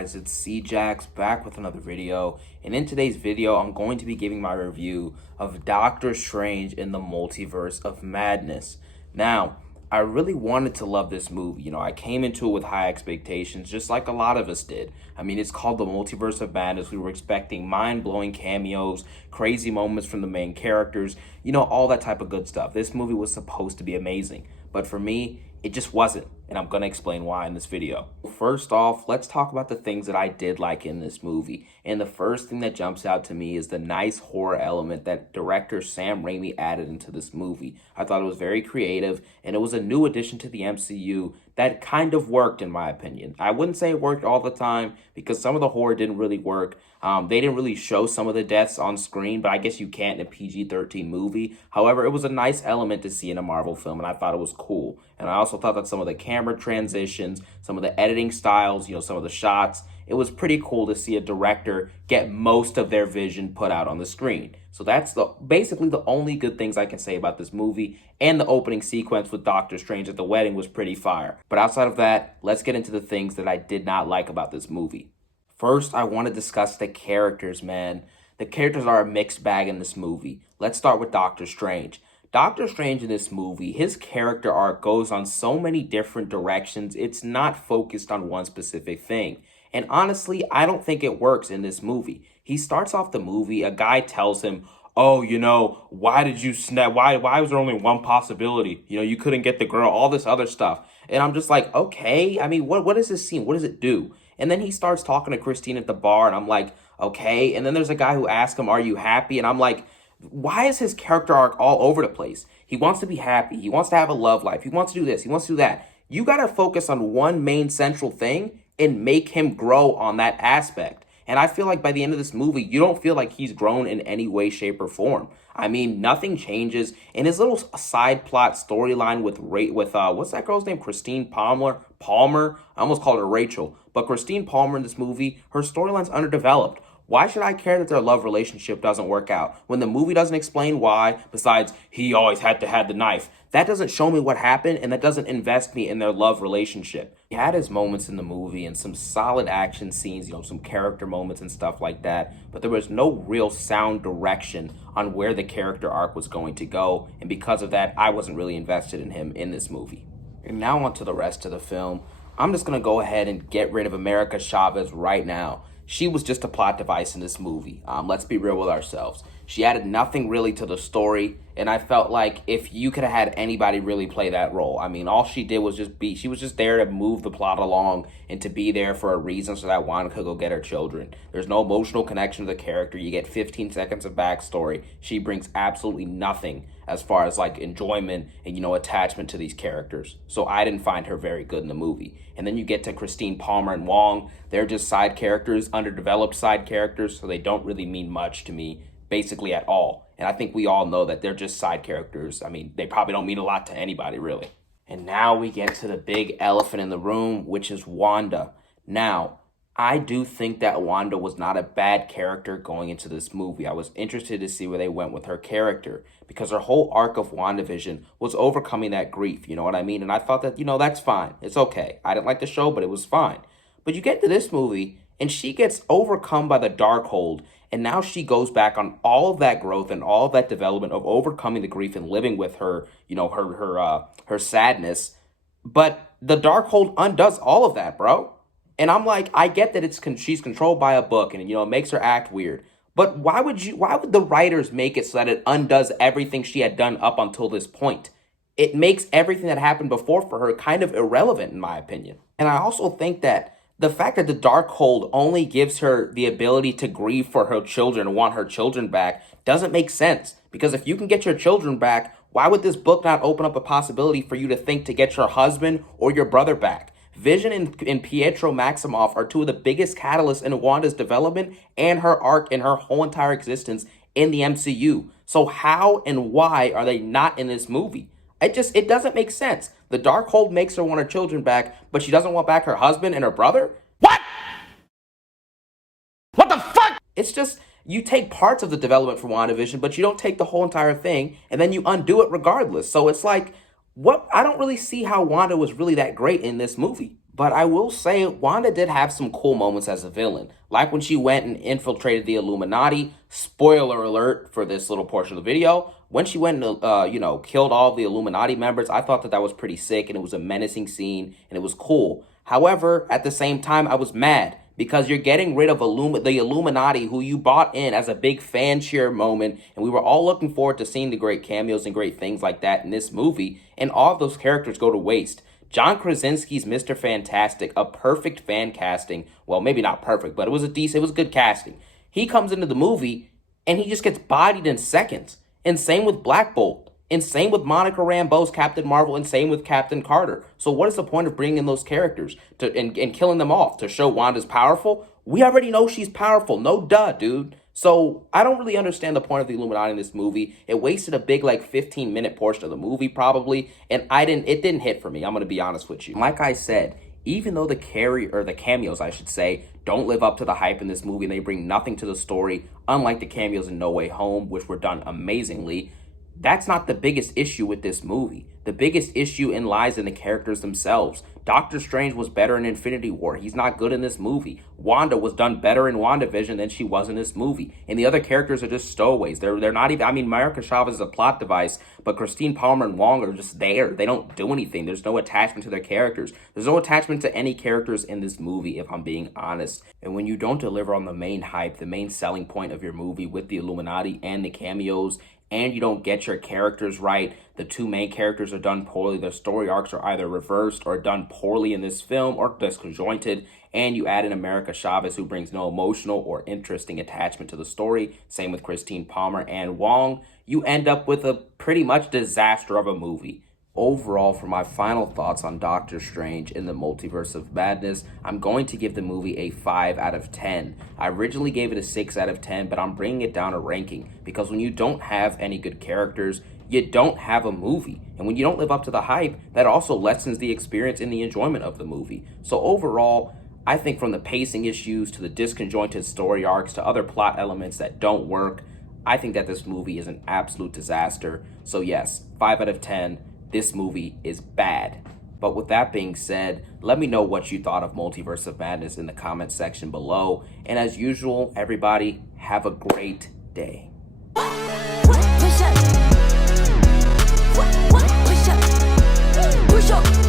guys, it's C-Jax back with another video, and in today's video I'm going to be giving my review of Doctor Strange in the Multiverse of Madness. Now, I really wanted to love this movie. I came into it with high expectations, just like a lot of us did. I mean, it's called the Multiverse of Madness. We were expecting mind-blowing cameos, crazy moments from the main characters, all that type of good stuff. This movie was supposed to be amazing, but for me, it just wasn't, and I'm going to explain why in this video. First off, let's talk about the things that I did like in this movie. And the first thing that jumps out to me is the nice horror element that director Sam Raimi added into this movie. I thought it was very creative, and it was a new addition to the MCU that kind of worked, in my opinion. I wouldn't say it worked all the time, because some of the horror didn't really work. They didn't really show some of the deaths on screen, but I guess you can't in a PG-13 movie. However, it was a nice element to see in a Marvel film, and I thought it was cool. And I also thought that some of the camera transitions, some of the editing styles, some of the shots, it was pretty cool to see a director get most of their vision put out on the screen. So that's basically the only good things I can say about this movie. And the opening sequence with Doctor Strange at the wedding was pretty fire. But outside of that, let's get into the things that I did not like about this movie. First, I want to discuss the characters, man. The characters are a mixed bag in this movie. Let's start with Doctor Strange. Doctor Strange in this movie, his character arc goes on so many different directions, it's not focused on one specific thing. And honestly, I don't think it works in this movie. He starts off the movie, a guy tells him, oh, why did you snap? Why was there only one possibility? You couldn't get the girl, all this other stuff. And I'm just like, okay, I mean, what is this scene? What does it do? And then he starts talking to Christine at the bar, and I'm like, okay. And then there's a guy who asks him, are you happy? And I'm like, why is his character arc all over the place? He wants to be happy. He wants to have a love life. He wants to do this. He wants to do that. You got to focus on one main central thing and make him grow on that aspect. And I feel like by the end of this movie, you don't feel like he's grown in any way, shape, or form. I mean, nothing changes. And his little side plot storyline with what's that girl's name? Christine Palmer? I almost called her Rachel. But Christine Palmer in this movie, her storyline's underdeveloped. Why should I care that their love relationship doesn't work out when the movie doesn't explain why, besides he always had to have the knife? That doesn't show me what happened, and that doesn't invest me in their love relationship. He had his moments in the movie and some solid action scenes, some character moments and stuff like that, but there was no real sound direction on where the character arc was going to go, and because of that, I wasn't really invested in him in this movie. And now on to the rest of the film. I'm just going to go ahead and get rid of America Chavez right now. She was just a plot device in this movie. Let's be real with ourselves. She added nothing really to the story, and I felt like if you could have had anybody really play that role, I mean, all she did was she was just there to move the plot along and to be there for a reason so that Wanda could go get her children. There's no emotional connection to the character. You get 15 seconds of backstory. She brings absolutely nothing as far as like enjoyment and, attachment to these characters. So I didn't find her very good in the movie. And then you get to Christine Palmer and Wong. They're just side characters, underdeveloped side characters, so they don't really mean much to me, basically at all. And I think we all know that they're just side characters. I mean, they probably don't mean a lot to anybody, really. And now we get to the big elephant in the room, which is Wanda. Now, I do think that Wanda was not a bad character going into this movie. I was interested to see where they went with her character because her whole arc of WandaVision was overcoming that grief, you know what I mean? And I thought that, that's fine. It's okay. I didn't like the show, but it was fine. But you get to this movie, and she gets overcome by the Darkhold, and now she goes back on all of that growth and all of that development of overcoming the grief and living with her, her sadness. But the Darkhold undoes all of that, bro. And I'm like, I get that she's controlled by a book, and it makes her act weird. But why would the writers make it so that it undoes everything she had done up until this point? It makes everything that happened before for her kind of irrelevant, in my opinion. And I also think that the fact that the Darkhold only gives her the ability to grieve for her children and want her children back doesn't make sense. Because if you can get your children back, why would this book not open up a possibility for you to think to get your husband or your brother back? Vision and Pietro Maximoff are two of the biggest catalysts in Wanda's development and her arc and her whole entire existence in the MCU. So how and why are they not in this movie? It doesn't make sense. The Darkhold makes her want her children back, but she doesn't want back her husband and her brother? What? What the fuck? It's just, you take parts of the development from WandaVision, but you don't take the whole entire thing, and then you undo it regardless. So it's like, what? I don't really see how Wanda was really that great in this movie. But I will say, Wanda did have some cool moments as a villain. Like when she went and infiltrated the Illuminati. Spoiler alert for this little portion of the video. When she went and, killed all of the Illuminati members, I thought that that was pretty sick, and it was a menacing scene, and it was cool. However, at the same time, I was mad because you're getting rid of the Illuminati, who you bought in as a big fan cheer moment, and we were all looking forward to seeing the great cameos and great things like that in this movie, and all of those characters go to waste. John Krasinski's Mr. Fantastic, a perfect fan casting. Well, maybe not perfect, but it was good casting. He comes into the movie and he just gets bodied in seconds. And same with Black Bolt. And same with Monica Rambeau's Captain Marvel, and same with Captain Carter. So what is the point of bringing in those characters and killing them off? To show Wanda's powerful? We already know she's powerful. No duh, dude. So I don't really understand the point of the Illuminati in this movie. It wasted a big 15-minute portion of the movie probably, and it didn't hit for me. I'm going to be honest with you. Like I said, even though the cameos, I should say, don't live up to the hype in this movie, and they bring nothing to the story, unlike the cameos in No Way Home, which were done amazingly, that's not the biggest issue with this movie. The biggest issue lies in the characters themselves. Doctor Strange was better in Infinity War. He's not good in this movie. Wanda was done better in WandaVision than she was in this movie. And the other characters are just stowaways. They're not even, America Chavez is a plot device, but Christine Palmer and Wong are just there. They don't do anything. There's no attachment to their characters. There's no attachment to any characters in this movie, if I'm being honest. And when you don't deliver on the main hype, the main selling point of your movie with the Illuminati and the cameos, and you don't get your characters right, the two main characters are done poorly, their story arcs are either reversed or done poorly in this film or disconjointed, and you add in America Chavez, who brings no emotional or interesting attachment to the story, same with Christine Palmer and Wong, you end up with a pretty much disaster of a movie. Overall, for my final thoughts on Doctor Strange in the Multiverse of Madness, I'm going to give the movie a 5 out of 10. I originally gave it a 6 out of 10, but I'm bringing it down a ranking because when you don't have any good characters, you don't have a movie. And when you don't live up to the hype, that also lessens the experience and the enjoyment of the movie. So overall, I think from the pacing issues to the disconjointed story arcs to other plot elements that don't work, I think that this movie is an absolute disaster. So yes, 5 out of 10. This movie is bad. But with that being said, let me know what you thought of Multiverse of Madness in the comment section below. And as usual, everybody, have a great day. Push up. Push up.